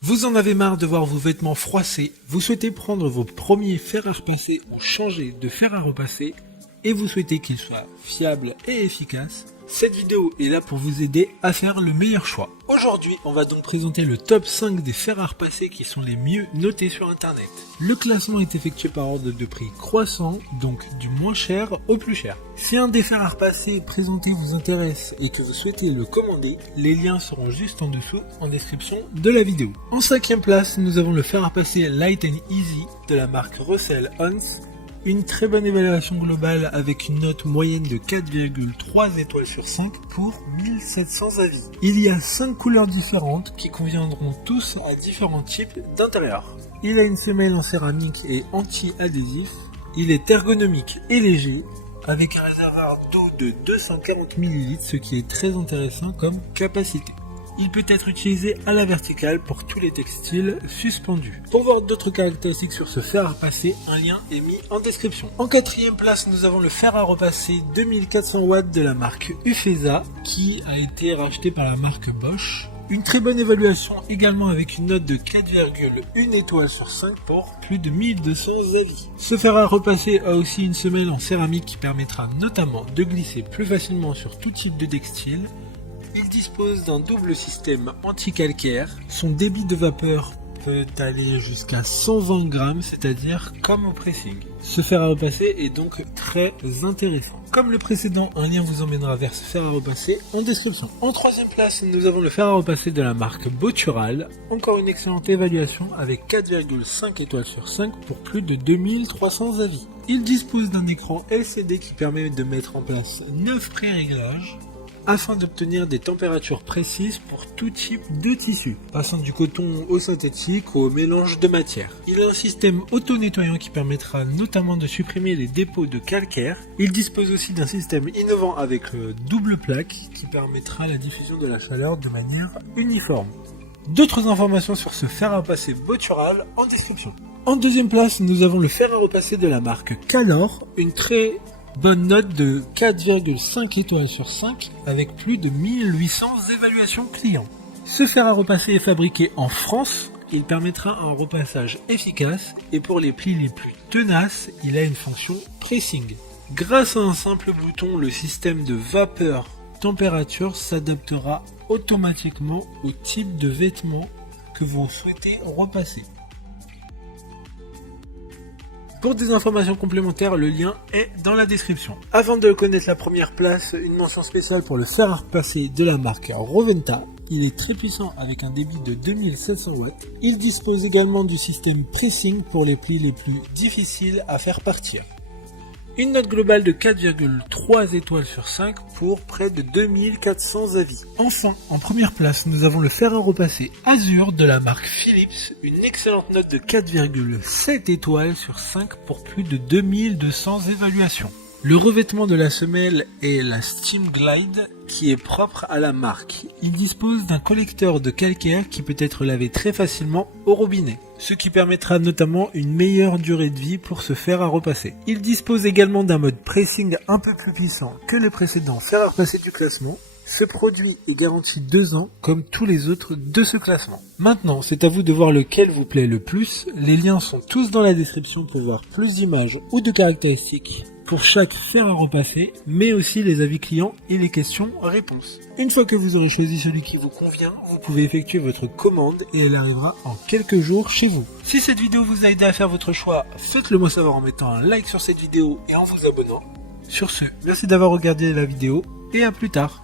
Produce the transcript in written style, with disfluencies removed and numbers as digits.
Vous en avez marre de voir vos vêtements froissés, vous souhaitez prendre vos premiers fers à repasser ou changer de fer à repasser et vous souhaitez qu'ils soient fiables et efficaces. Cette vidéo est là pour vous aider à faire le meilleur choix. Aujourd'hui, on va donc présenter le top 5 des fers à repasser qui sont les mieux notés sur internet. Le classement est effectué par ordre de prix croissant, donc du moins cher au plus cher. Si un des fers à repasser présentés vous intéresse et que vous souhaitez le commander, les liens seront juste en dessous en description de la vidéo. En 5e place, nous avons le fer à repasser Light and Easy de la marque Russell Hans. Une très bonne évaluation globale avec une note moyenne de 4,3 étoiles sur 5 pour 1700 avis. Il y a 5 couleurs différentes qui conviendront tous à différents types d'intérieur. Il a une semelle en céramique et anti-adhésif. Il est ergonomique et léger avec un réservoir d'eau de 240 ml, ce qui est très intéressant comme capacité. Il peut être utilisé à la verticale pour tous les textiles suspendus. Pour voir d'autres caractéristiques sur ce fer à repasser, un lien est mis en description. En 4e place, nous avons le fer à repasser 2400 watts de la marque Ufesa qui a été racheté par la marque Bosch. Une très bonne évaluation également avec une note de 4,1 étoiles sur 5 pour plus de 1200 avis. Ce fer à repasser a aussi une semelle en céramique qui permettra notamment de glisser plus facilement sur tout type de textile. Il dispose d'un double système anti-calcaire. Son débit de vapeur peut aller jusqu'à 120 grammes, c'est-à-dire comme au pressing. Ce fer à repasser est donc très intéressant. Comme le précédent, un lien vous emmènera vers ce fer à repasser en description. En 3e place, nous avons le fer à repasser de la marque Bottural. Encore une excellente évaluation avec 4,5 étoiles sur 5 pour plus de 2300 avis. Il dispose d'un écran LCD qui permet de mettre en place 9 pré-réglages afin d'obtenir des températures précises pour tout type de tissu, passant du coton au synthétique ou au mélange de matières. Il a un système auto-nettoyant qui permettra notamment de supprimer les dépôts de calcaire. Il dispose aussi d'un système innovant avec le double plaque qui permettra la diffusion de la chaleur de manière uniforme. D'autres informations sur ce fer à repasser Bottural en description. En 2e place, nous avons le fer à repasser de la marque Calor, une très bonne note de 4,5 étoiles sur 5 avec plus de 1800 évaluations clients. Ce fer à repasser est fabriqué en France. Il permettra un repassage efficace et pour les plis les plus tenaces, il a une fonction pressing. Grâce à un simple bouton, le système de vapeur température s'adaptera automatiquement au type de vêtements que vous souhaitez repasser. Pour des informations complémentaires, le lien est dans la description. Avant de connaître la première place, une mention spéciale pour le fer à repasser de la marque Roventa. Il est très puissant avec un débit de 2700 watts. Il dispose également du système pressing pour les plis les plus difficiles à faire partir. Une note globale de 4,3 étoiles sur 5 pour près de 2400 avis. Enfin, en première place, nous avons le fer à repasser Azur de la marque Philips, une excellente note de 4,7 étoiles sur 5 pour plus de 2200 évaluations. Le revêtement de la semelle est la Steam Glide qui est propre à la marque. Il dispose d'un collecteur de calcaire qui peut être lavé très facilement au robinet, ce qui permettra notamment une meilleure durée de vie pour ce fer à repasser. Il dispose également d'un mode pressing un peu plus puissant que les précédents fers à repasser du classement. Ce produit est garanti 2 ans comme tous les autres de ce classement. Maintenant, c'est à vous de voir lequel vous plaît le plus. Les liens sont tous dans la description pour voir plus d'images ou de caractéristiques pour chaque fer à repasser, mais aussi les avis clients et les questions-réponses. Une fois que vous aurez choisi celui qui vous convient, vous pouvez effectuer votre commande et elle arrivera en quelques jours chez vous. Si cette vidéo vous a aidé à faire votre choix, faites-le moi savoir en mettant un like sur cette vidéo et en vous abonnant. Sur ce, merci d'avoir regardé la vidéo et à plus tard.